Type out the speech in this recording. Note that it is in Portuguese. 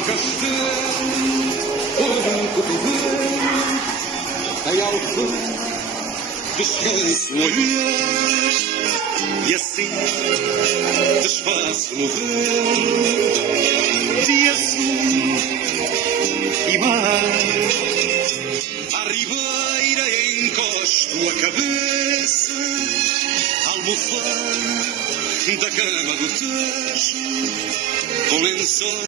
no castelo, um cotovelo, em alfândega descanso o olhar, e assim desfaço no vento de azul e mar. À ribeira encosto a cabeça, almofada da cama do Tejo, com lençóis.